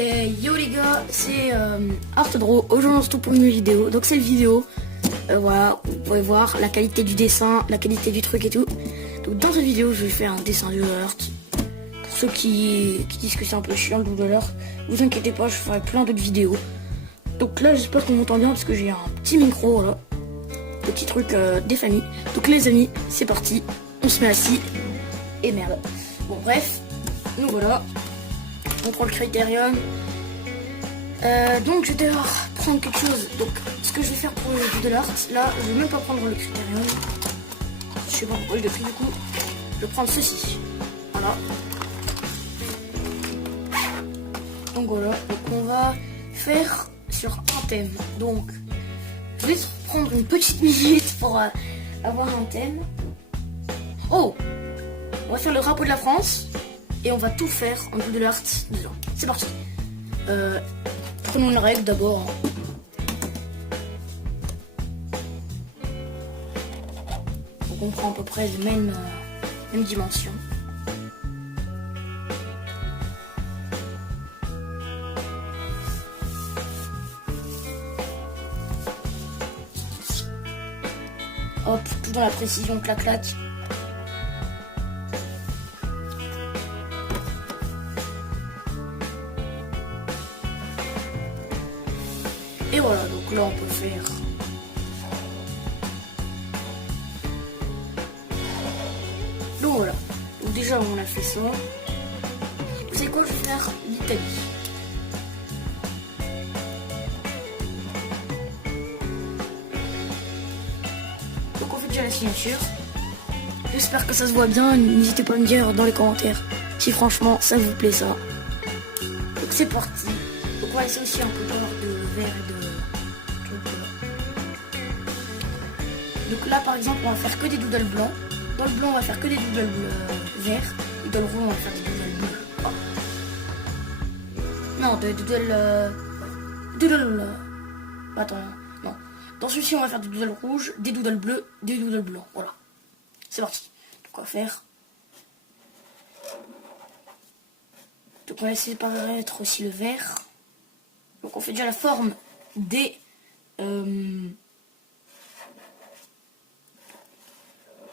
Et yo les gars, c'est ArtDraw. Aujourd'hui on se retrouve pour une vidéo. Donc cette vidéo, voilà, vous pouvez voir la qualité du dessin, la qualité du truc et tout. Donc dans cette vidéo je vais faire un dessin de Doodle Art. Pour ceux qui disent que c'est un peu chiant le Doodle Art, vous inquiétez pas, je ferai plein d'autres vidéos. Donc là j'espère qu'on m'entend bien parce que j'ai un petit micro là. Petit truc des familles. Donc les amis, c'est parti, on se met assis. Et merde. Bon bref, nous voilà. On prend le critérium. Donc je vais devoir prendre quelque chose. Donc ce que je vais faire pour le Doodle Art, là je vais même pas prendre le critérium. Je sais pas pourquoi je l'ai pris du coup. Je vais prendre ceci. Voilà. Donc voilà. Donc on va faire sur un thème. Donc je vais prendre une petite minute pour avoir un thème. Oh, on va faire le drapeau de la France. Et on va tout faire en Doodle Art dedans. C'est parti. Prenons une règle d'abord. Donc on prend à peu près les mêmes dimensions. Hop, tout dans la précision, clac clac. Et voilà, donc là on peut faire donc voilà, donc déjà on a fait ça. Vous savez quoi, je vais faire l'Italie. Donc on fait déjà la signature. J'espère que ça se voit bien, n'hésitez pas à me dire dans les commentaires si franchement ça vous plaît ça. Donc c'est parti. Donc on va laisser aussi un peu de vert et de donc là par exemple on va faire que des doodles blancs. Dans le blanc on va faire que des doodles verts. Et dans le rouge on va faire des doodles bleus. Oh. Non, des doodles attends, non. Dans celui-ci on va faire des doodles rouges, des doodles bleus, des doodles blancs. Voilà. C'est parti. Donc on va faire. Donc on va laisser paraître aussi le vert. Donc on fait déjà la forme des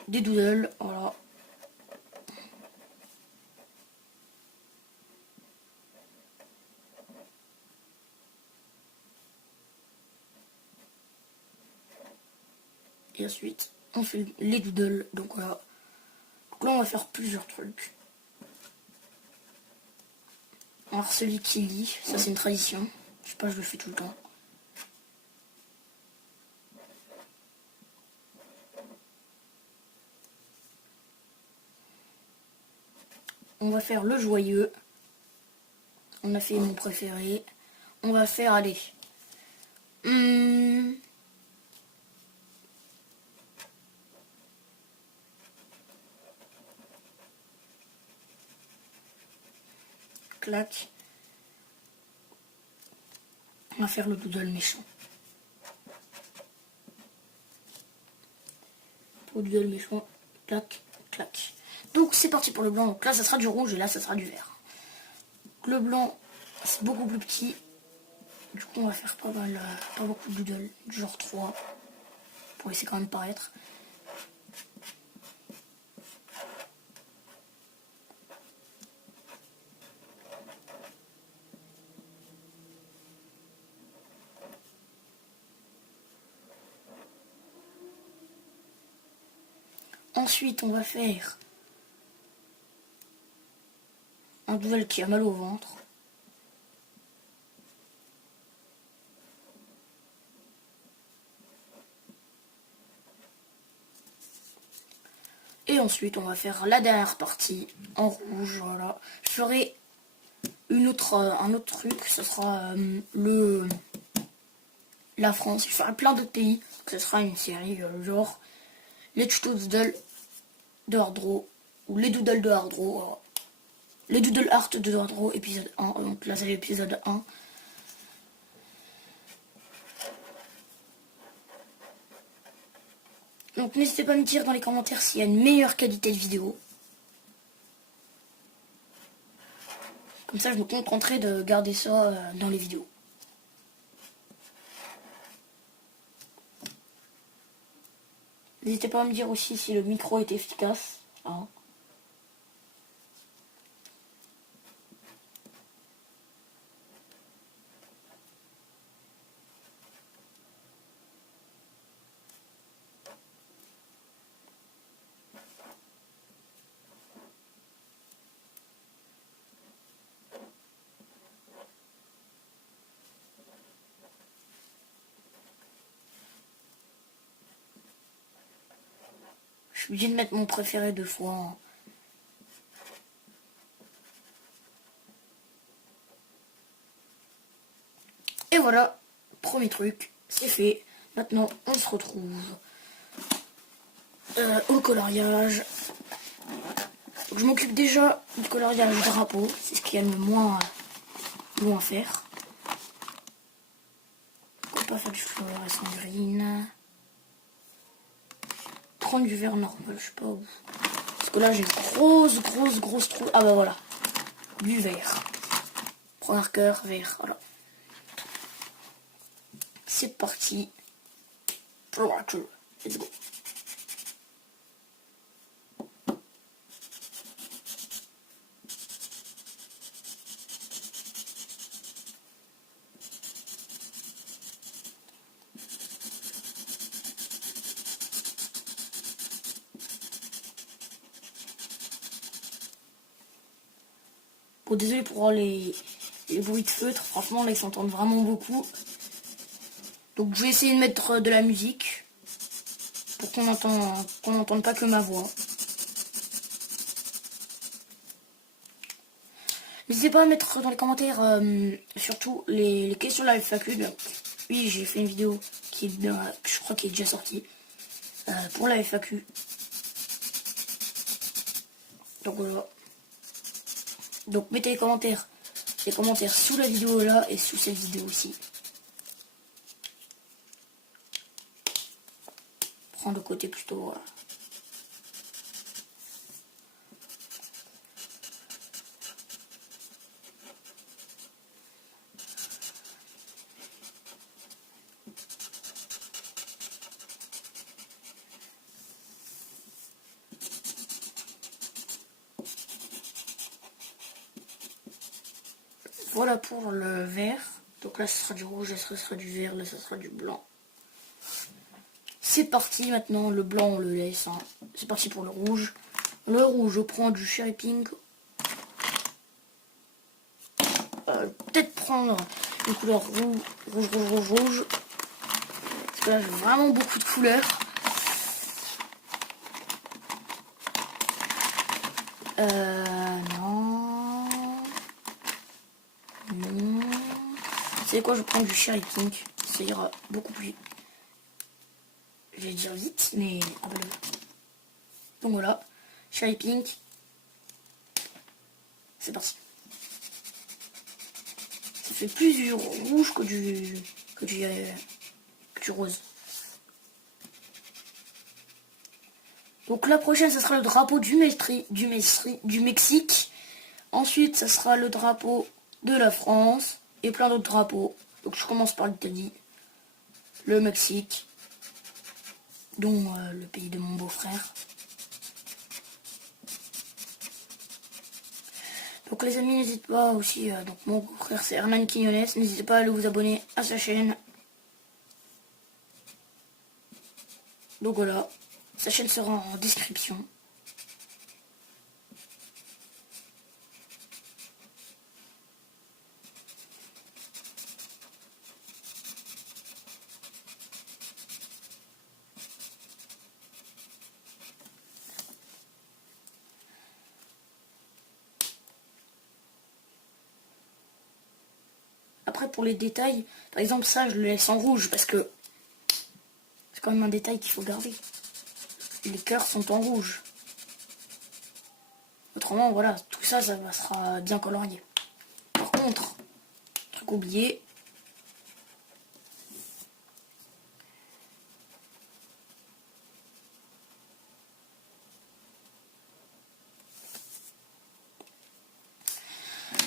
doodles, voilà. Et ensuite, on fait les doodles, donc voilà. Donc là, on va faire plusieurs trucs. Alors celui qui lit, ça c'est une tradition. Je sais pas, je le fais tout le temps. On va faire le joyeux. On a fait mon préféré. On va faire, allez. Clac. On va faire le doodle méchant. Pour le doodle méchant. Clac, clac. Donc c'est parti pour le blanc. Donc là ça sera du rouge et là ça sera du vert. Donc, le blanc c'est beaucoup plus petit. Du coup on va faire pas beaucoup de doodle, du genre 3. Pour laisser quand même paraître. Ensuite on va faire un doodle qui a mal au ventre. Et ensuite on va faire la dernière partie en rouge, voilà. Je ferai un autre truc, ce sera la France. Je ferai plein d'autres pays, ce sera une série genre les tutos doodle de ArtDraw ou les doodles de ArtDraw, voilà. Les doodle art de ArtDraw épisode 1, donc là c'est l'épisode 1. Donc n'hésitez pas à me dire dans les commentaires s'il y a une meilleure qualité de vidéo. Comme ça, je me contenterai de garder ça dans les vidéos. N'hésitez pas à me dire aussi si le micro est efficace. Hein. Je suis obligé de mettre mon préféré 2 fois. Hein. Et voilà, premier truc, c'est fait. Maintenant, on se retrouve au coloriage. Donc, je m'occupe déjà du coloriage drapeau, c'est ce qui est le moins long à faire. On peut pas faire du fluorescent green. Prendre du vert normal, je sais pas où. Parce que là j'ai grosse trou. Ah bah voilà. Du vert. Prends un marqueur vert, voilà. C'est parti. Let's go. Bon, désolé pour les bruits de feutre, franchement là ils s'entendent vraiment beaucoup. Donc je vais essayer de mettre de la musique pour qu'on n'entende pas que ma voix. N'hésitez pas à mettre dans les commentaires surtout les questions de la FAQ. Donc, oui, j'ai fait une vidéo qui est, je crois qui est déjà sortie pour la FAQ. Donc voilà. Donc mettez les commentaires sous la vidéo là et sous cette vidéo aussi. Prendre le côté plutôt voilà. Voilà pour le vert. Donc là ce sera du rouge, là ce sera du vert, là ce sera du blanc. C'est parti maintenant, le blanc on le laisse. Hein. C'est parti pour le rouge. Le rouge, je prends du Cherry Pink. Peut-être prendre une couleur rouge. Parce que là j'ai vraiment beaucoup de couleurs. Non. C'est quoi, je prends du Cherry Pink. Ça ira beaucoup plus. Je vais dire vite, mais... Ah bah, donc voilà. Cherry Pink. C'est parti. Ça fait plus du rouge que du rose. Donc la prochaine, ça sera le drapeau du Mexique. Ensuite, ça sera le drapeau de la France et plein d'autres drapeaux. Donc je commence par l'Italie, le Mexique, dont le pays de mon beau-frère. Donc les amis, n'hésitez pas aussi, donc mon beau-frère c'est Hernan Quinones, n'hésitez pas à aller vous abonner à sa chaîne. Donc voilà, sa chaîne sera en description. Après pour les détails, par exemple ça je le laisse en rouge parce que c'est quand même un détail qu'il faut garder. Les cœurs sont en rouge. Autrement voilà, tout ça sera bien colorié. Par contre, truc oublié,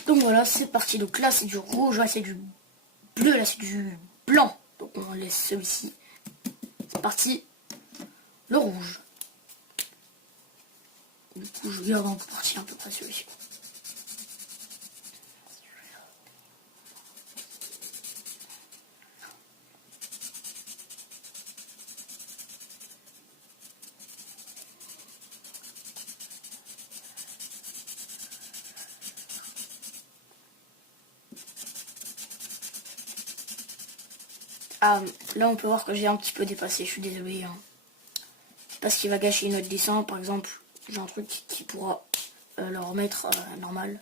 donc voilà. voilà, c'est parti. Donc là, c'est du rouge, là, c'est du bleu, là, c'est du blanc. Donc on laisse celui-ci. C'est parti. Le rouge. Du coup, je garde en partie à peu près celui-ci. Ah, là on peut voir que j'ai un petit peu dépassé, je suis désolé. Hein. Parce qu'il va gâcher notre dessin, par exemple, j'ai un truc qui pourra le remettre normal.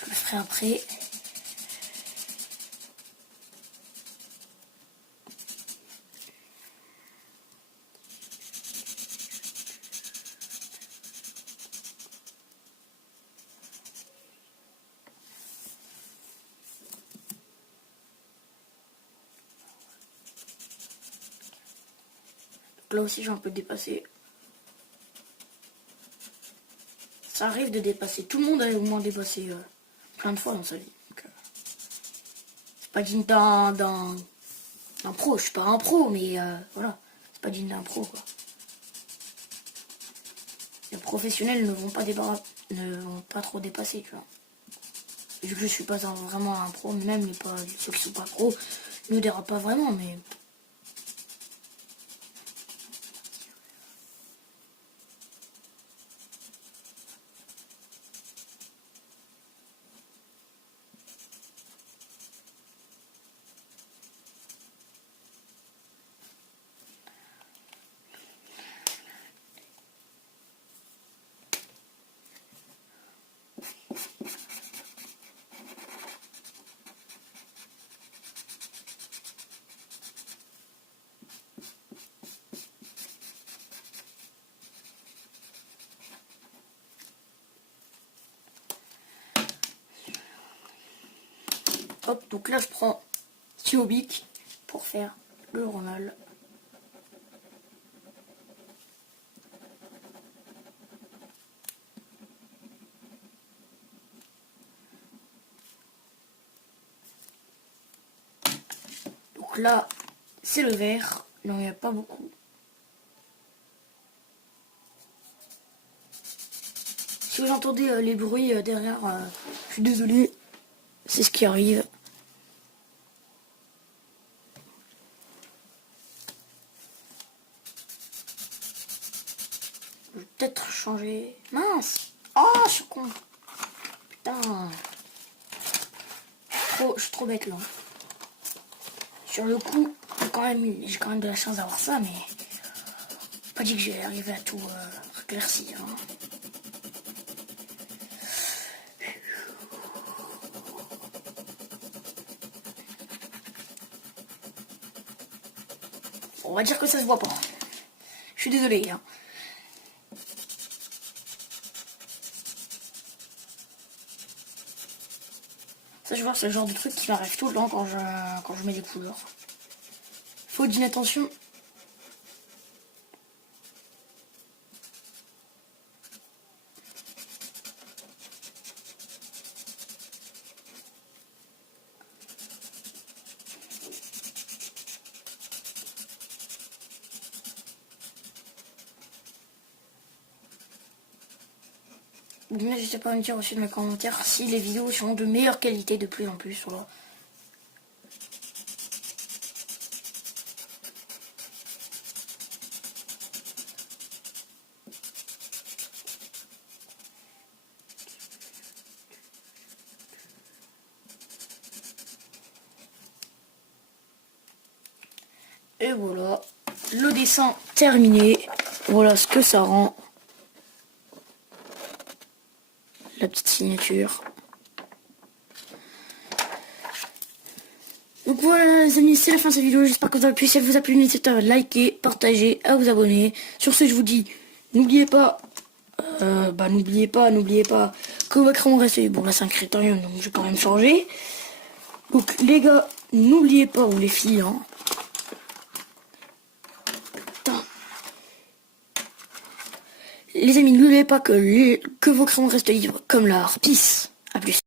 Je le ferai après. Là aussi j'ai un peu dépassé. Ça arrive de dépasser. Tout le monde a au moins dépassé plein de fois dans sa vie. C'est pas digne d'un pro. Je suis pas un pro, mais voilà. C'est pas digne d'un pro, quoi. Les professionnels ne vont pas trop dépasser, tu vois. Vu que je suis pas vraiment un pro, mais même ceux qui sont pas pros ne dérapent pas vraiment, mais... Hop, donc là je prends stylo bic pour faire le journal. Donc là, c'est le vert. Non, il n'y a pas beaucoup. Si vous entendez les bruits derrière, je suis désolé. C'est ce qui arrive. Je vais peut-être changer. Mince! Oh, je suis con. Putain. Je suis trop bête là. Sur le coup, j'ai quand même de la chance d'avoir ça, mais pas dit que j'ai arrivé à tout éclaircir. Hein. On va dire que ça se voit pas. Je suis désolé. Hein. Ça, je vois, c'est le genre de truc qui m'arrive tout le temps quand je mets des couleurs. Faut d'inattention. N'hésitez pas à me dire aussi dans les commentaires si les vidéos sont de meilleure qualité de plus en plus. Voilà. Et voilà, le dessin terminé. Voilà ce que ça rend. La petite signature. Donc voilà les amis, c'est la fin de cette vidéo. J'espère que vous avez pu. Si elle vous a plu, n'hésitez pas à liker, partager, à vous abonner. Sur ce, je vous dis, n'oubliez pas, n'oubliez pas que votre crayon reste. Bon là c'est un critérium, donc je vais quand même changer. Donc les gars, n'oubliez pas, ou les filles, hein. Putain. Les amis, n'oubliez pas que vos crayons restent libres comme l'art. Peace. À plus.